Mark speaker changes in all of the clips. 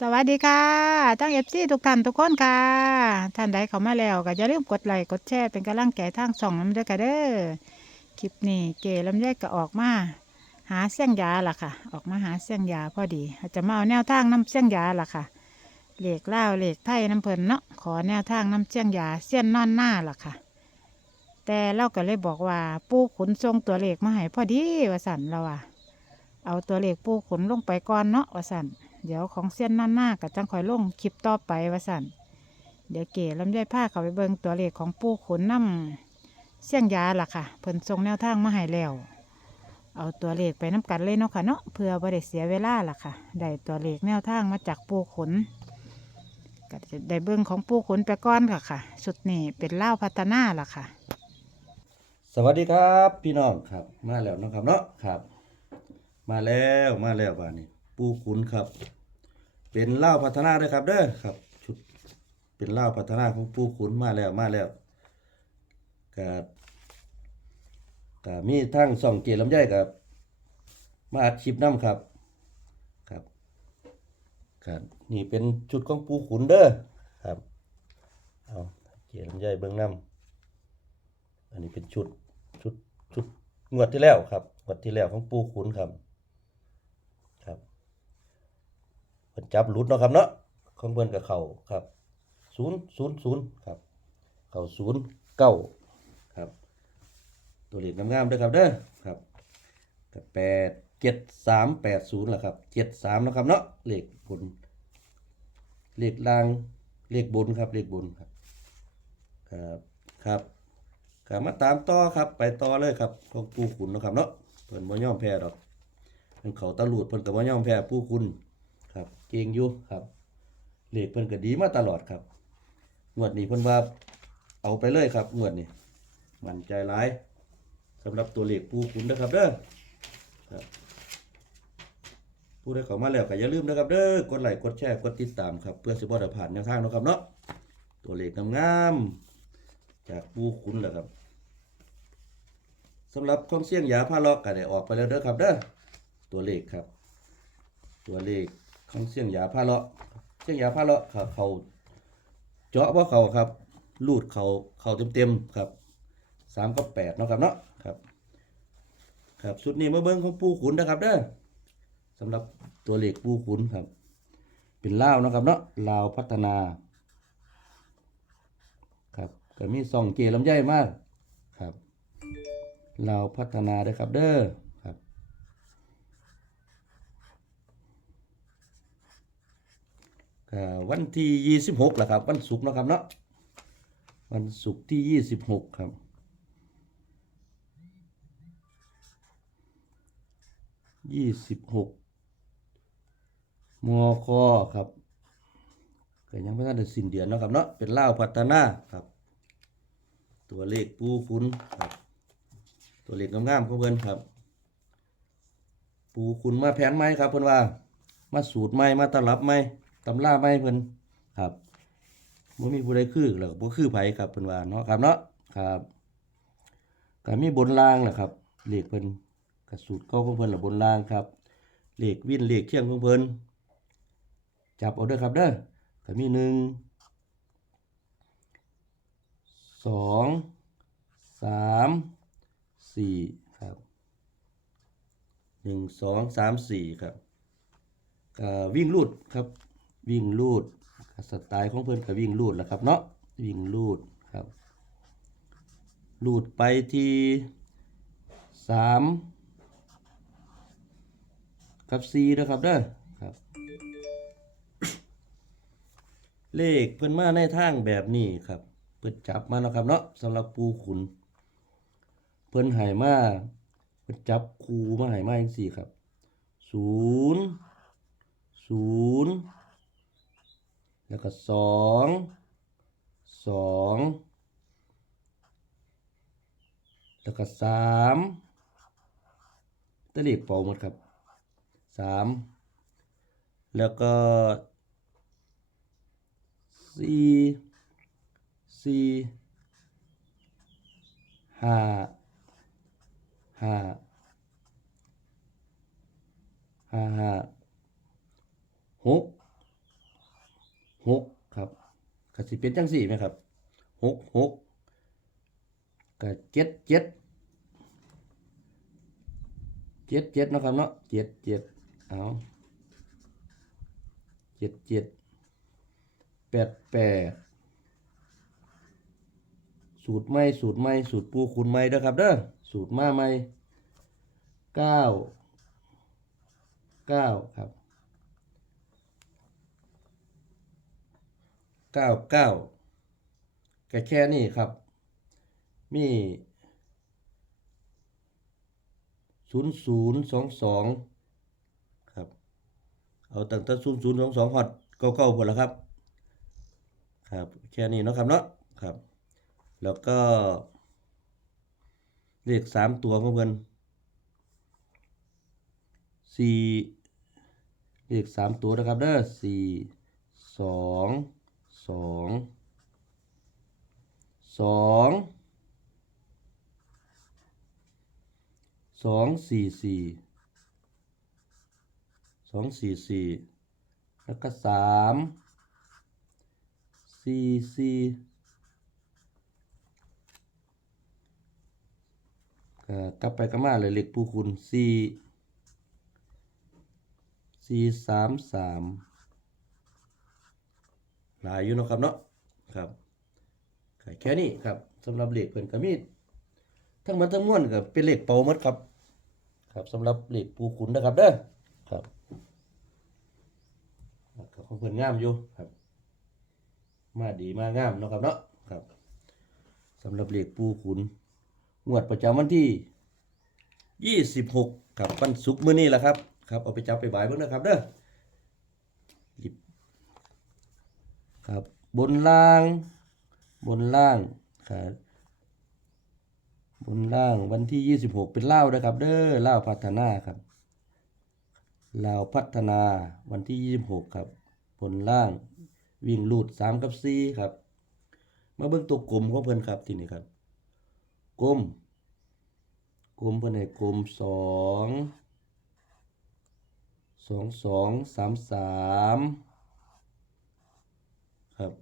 Speaker 1: สวัสดีค่ะทั้งเอฟซีทุกท่านทุกคนค่ะ ท่านใดเข้ามาแล้วก็อย่าลืมกดไลค์กดแชร์เป็นกำลังใจทางช่องน้ำเด้อค่ะเด้อคลิปนี้เก๋ลำไยก็ออกมา หาเส้ยงยาล่ะค่ะ ออกมาหาเส้ยงยาพอดีจะมาเอาแนวทางน้ำเส้ยงยาล่ะค่ะเหล็กเล่าเหล็กไทยน้ำเพลินเนาะขอแนวทางน้ำเส้ยงยาเสี้ยนนอนหน้าล่ะค่ะ แต่เราก็เลยบอกว่าปูขุนทรงตัวเหลขมาให้พอดีวสันเราอะเอาตัวเหลขปูขุนลงไปก่อนเนาะวสัน เดี๋ยวของเส้นหนั่นหน้ากับจังคอยลงคลิปต่อไปว่าสันเดี๋ยวเก๋ลำไยผ้าเขาไปเบิงตัวเลขของปูขนน้ำเสี่ยงยาล่ะค่ะ เพิ่นทรงแนวทางมาให้แล้ว เอาตัวเลขไปน้ำกันเลยเนาะค่ะเนาะเพื่อบ่ได้เสียเวลาล่ะค่ะได้ตัวเลขแนวทางมาจากปูขนก็จะได้เบิงของปูขนไปก่อนค่ะค่ะชุดนี้เป็นเล่าพัฒนาล่ะค่ะ
Speaker 2: สวัสดีครับ พี่น้องครับ มาแล้วเนาะครับเนาะครับ มาแล้วมาแล้วบ้านนี้ ปูขุนครับ เป็นเล่าพัฒนาด้วยครับเด้อครับ ชุดเป็นเล่าพัฒนาของปูขุนมาแล้วมาแล้วกับกับมีทั้งสองเกลลำไยกับ มาอัดคลิปน้ำครับครับครับนี่เป็นชุดของปูขุนเด้อครับเอาเกลลำไยเบิ้องน้ำอันนี้เป็นชุดชุดชุดงวดที่แล้วครับงวดที่แล้วของปูขุนครับ เพิ่นจับหลุดเนาะครับเนาะของเพิ่นกับเขาครับศูนย์ศูนย์ศูนย์ครับ เขาศูนย์เก้าครับ ตัวเลขงามๆเด้อครับเด้อครับกับแปดเจ็ดสามแปดศูนย์แหละครับเจ็ดสามนะครับเนาะเลขบนเลขล่างเลขบนครับเลขบนครับ ครับครับก็มาตามต่อครับไปต่อเลยครับของปูขุนนะครับเนาะเพิ่นบ่ยอมแพ้ดอกเพิ่นเขาตะลูดเพิ่นก็บ่ยอมแพ้ปูขุน ครับ เก่งอยู่ครับเลขเพิ่นก็ดีมาตลอดครับงวดนี้เพิ่นว่าเอาไปเลยครับงวดนี้มั่นใจหลายสำหรับตัวเลขปูขุนนะครับเด้อครับผู้ใดเข้ามาแล้วก็อย่าลืมนะครับเด้อกดไลค์กดแชร์กดติดตามครับเพื่อสิบ่ได้ผ่านแนวทางเนาะครับเนาะตัวเลขงามๆจากปูคุณแหละครับสำหรับของเสียงยาพาเลาะก็ได้ออกไปแล้วเด้อครับเด้อตัวเลขครับ ตัวเลข ของเสียงยาพาเลาะเสียงยาพาเลาะครับเขาเจาะว่าเขาครับลูดเขาเขาเต็มๆครับสามกับแปดเนาะครับเนาะครับ ครับสุดนี้มาเบิ้งของปูขุนนะครับเด้อสำหรับตัวเลขปูขุนครับ เป็นลาวนะครับเนาะลาวพัฒนา ครับก็มีสองเกลำไยมากครับเราพัฒนาด้วยครับเด้อครับก็ วันที่ยี่สิบหกแหละครับ วันศุกร์นะครับเนาะวันศุกร์ที่ยี่สิบหกครับยี่สิบหกมคครับก็ยังไม่ทันได้สิ้นเดือนนะครับเนาะเป็นเล่าพัฒนาครับ ตัวเลขปูคุณครับ ตัวเลขงามๆของเพิ่นครับ ปูคุณมาแผนไหมครับเพิ่อนว่า มาสูตรไหมมาตลับไหม ตำราไม้เพิ่นครับบ่มีผู้ใดคือแล้วก็บ่คือไผครับเพิ่นว่าเนาะครับเนาะครับก็มีบนล่างแหละครับเลขเพิ่นก็สูตรเก่าของเพิ่นล่ะบนล่างครับเลขวินเลขเที่ยงของเพิ่นจับเอาเด้อครับเด้อก็มีหนึ่งสองสามสี่ครับหนึ่งสองสามสี่ครับก็วิ่งลูดครับ วิ่งลูดสไตล์ของเพื่อนก็วิ่งลูดแหละครับเนาะวิ่งลูดครับลูดไปที่สามกับสี่นะครับเด้อครับ เลขเพิ่นมาในทางแบบนี้ครับ เพิ่นจับมาเนาะครับเนาะสำหรับปูขุน เพิ่นให้มาเพิ่นจับคูมาให้มาจังซี่ครับศูนย์ศูนย์ แล้วก็สองสองแล้วก็สามตะเลขเป่าหมดครับสามแล้วก็สี่สี่ห้าห้าห้าห้าหก หกครับก็สิเป็นจังสี่ไหมครับหกหกก็เจ็ดเจ็ดเจ็ดเจ็ดนะครับเนาะเจ็ดเจ็ดเอาเจ็ดเจ็ดแปดแปดสูตรไม่สูตรไม่สูตรปูคุณไม่เด้อครับเด้อสูตรมาไม่เก้าเก้าครับ เก้าเก้าแค่แค่นี้ครับ มีศูนย์ศูนย์สองสองครับ เอาตั้งแต่ศูนย์ศูนย์สองสองฮอดเก้าเก้าหมดแล้วครับ ครับ แค่นี้เนาะครับเนาะครับ แล้วก็ เลขสามตัวของเพิ่นสี่เลขสามตัวนะครับเด้อสี่สอง สองสองสองสี่สี่สองสี่สี่แล้วก็สามสี่สี่ก็กลับไปกลับมาเลยเลขผู้คุณสี่สี่สามสาม หลายอยู่เนาะครับเนาะครับแค่นี้ครับสำหรับเหล็กเพิ่นก็มีทั้งหมดทั้งมวลก็เป็นเหล็กเป่าหมดครับ ครับสำหรับเหล็กปูขุนนะครับเด้อครับก็ของเพิ่นงามอยู่ครับ มาดีมางามเนาะครับเนาะครับสำหรับเหล็กปูขุนงวดประจำวันที่ 26 ครับวันศุกร์มื้อนี้แหละครับ ครับ เอาไปจับไปบายเบิ่งนะครับเด้อ ครับ บนล่าง บนล่างครับบนล่างวันที่ 26 เป็นเล่านะครับ เด้อเล่าพัฒนาครับเลาพัฒนาวันที่ 26 ครับ บนล่างวิ่งลูด 3 กับ4ครับ มาเบิ่งตัวกลมของเพิ่นครับทีนี้ครับกลมกลมเพิ่นให้กลม 2 2 2 3 3 ครับ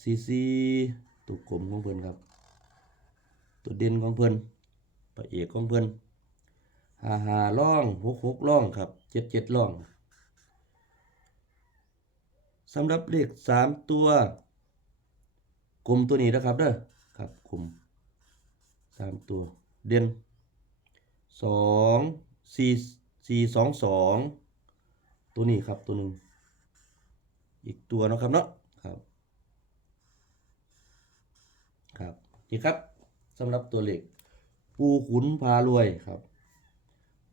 Speaker 2: ซีซีตัวกลมของเพิ่นครับ ตัวเด่นของเพิ่นพระเอกของเพิ่นหาหาล่องหกหกล่องครับเจ็ดเจ็ดล่องสำหรับเลขสามตัวกลมตัวนี้นะครับเด้อครับกลมสามตัวเด่นสองสี่สี่สองสองตัวนี้ครับตัวหนึ่งอีกตัวนะครับเนาะ ครับ ครับ นี่ครับสำหรับตัวเลขปูขุนพารวยครับ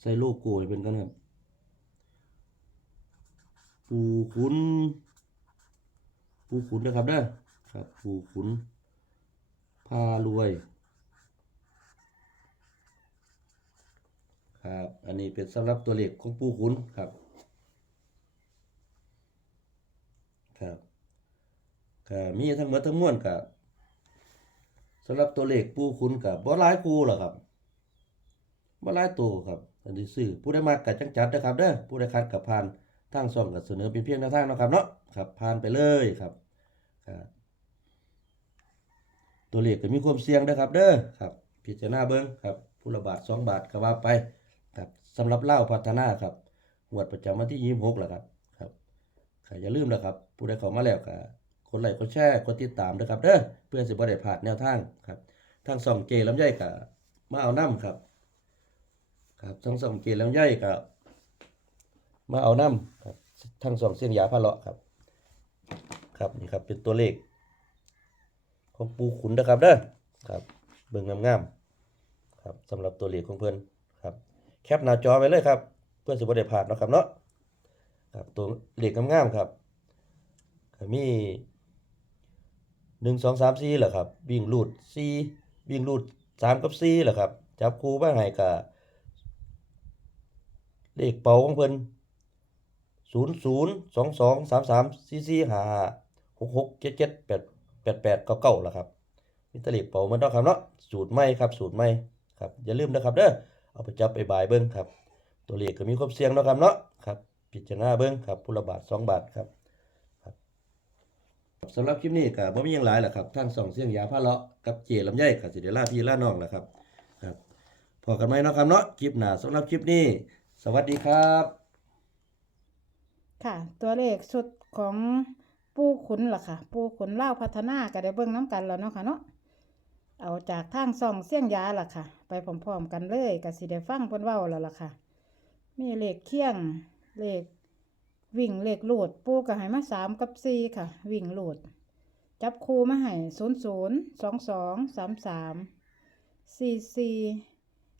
Speaker 2: ใส่โลโก้เป็นกันครับ ปูขุน ปูขุนนะครับเด้อครับ ปูขุนพารวยครับอันนี้เป็นสำหรับตัวเลขของปูขุนครับครับก็มีทั้งหมดทั้งมวลกับ สำหรับตัวเลขปูคุณกับบ่หลายคูหรอครับบ่หลายตัวครับ อันที่ซื้อผู้ได้มากกับจังจัดนะครับเด้อผู้ได้คัดกับผ่านทางซ่องกับเสนอเป็นเพียงแนวทางนะครับเนาะครับผ่านไปเลยครับครับตัวเลขก็มีความเสี่ยงนะครับ เด้อครับ พิจารณาเบิ่งครับผู้ละบาท2บาทก็ว่าไปครับสำหรับเล่าพัฒนาครับงวดประจำวันที่26แหละครับครับอย่าลืมนะครับ ผู้ใดเข้ามาแล้วก็ก ดไลค์กดแชร์กดติดตามนะครับเด้อเพื่อสิบ่ได้พลาดแนวทางครับทางสองเจลำไยก็มาเอาน้ำครับ ครับทางสองเจลำไยก็มาเอาน้ำครับทางสองเส้นยาพะเลาะครับ ครับนี่ครับเป็นตัวเลข ของปูขุนนะครับเด้อครับ เบิ่งงามๆครับสำหรับตัวเลขของเพิ่อนครับ แคปหน้าจอไว้เลยครับ เพื่อสิบ่ได้พลาดนะครับเนาะครับตัวเลขงามๆครับมี หนึ่งสองสามสี่แหละครับ วิ่งรูดสี่วิ่งรูดสามกับสี่แหละครับ จับคูบ้างไห้กับเลขเป่าของเพิ่นศูนย์ศูนย์สองสองสามสามสี่สี่ห้าหกหกเจ็ดเจ็ดแปดแปดแปดเก้าเก้าแหละครับมีแตะเลขเป่ามันต้องครับเนาะสูตรไม่ครับ สูตรไม่ครับ อย่าลืมนะครับเด้อเอาไปจับไปบายเบิ้งครับ ตัวเลขก็มีความเสี่ยงนะครับเนาะครับ พิจารณาเบิ้งครับผู้ละบาทสองบาทครับ สำหรับคลิปนี้ก็บ่มีหยังหลายแหละครับทางสองเสียงยาพาเลาะกับเจลำไยก็สิได้ลาพี่ลาน้องแล้วครับครับพอกันไหมเนาะครับเนาะคลิปหน้าสำหรับคลิปนี้ สวัสดีครับ
Speaker 1: ค่ะ ตัวเลขสุดของปูขุนล่ะค่ะ ปูขุนเล่าวพัฒนาก็ได้เบิ่งน้ำกันแล้วเนาะค่ะเนาะเอาจากทางซ่องเสียงยาล่ะค่ะ ไปพร้อมๆกันเลยก็สิได้ฟังเพิ่นเว้าแล้วล่ะค่ะ มีเลขเคียงเลข วิ่งเลขลูดปูก็ให้มาสามกับสี่ค่ะ วิ่งโหลด จับคู่มาให้ศูนย์ศูนย์สองสองสามสามสี่สี่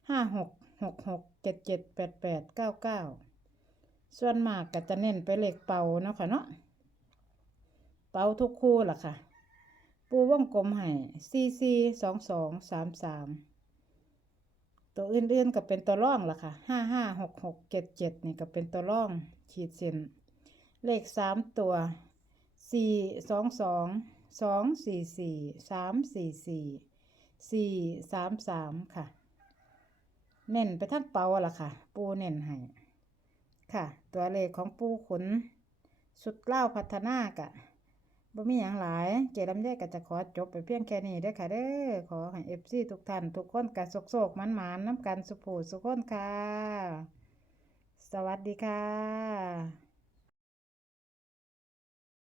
Speaker 1: ห้าหกหกหกเจ็ดเจ็ดแปดแปดเก้าเก้าส่วนมากก็จะเน้นไปเลขเป่าเนาะค่ะเนาะเป่าทุกคู่ล่ะค่ะ ปูวงกลมให้สี่สี่สองสองสามสามตัวอื่นๆก็เป็นตัวร่องล่ะค่ะห้าห้าหกหกเจ็ดเจ็ดนี่ก็เป็นตัวร่องขีดเส้น เลขสามตัวสี่สองสองสองสี่สี่สามสี่สี่สี่สามสามค่ะ เน้นไปทั้งเปาล่ะค่ะ ปูเน้นให้ค่ะ ตัวเลขของปูขน สุดเล่าพัฒนากะบ่มีหยังหลาย เจลำไยก็จะขอจบไปเพียงแค่นี้เด้อค่ะเด้อขอให้เอฟซีทุกท่าน ทุกคนกะโศกๆมันๆน้ำกันสุผูสุขคนค่ะ สวัสดีค่ะ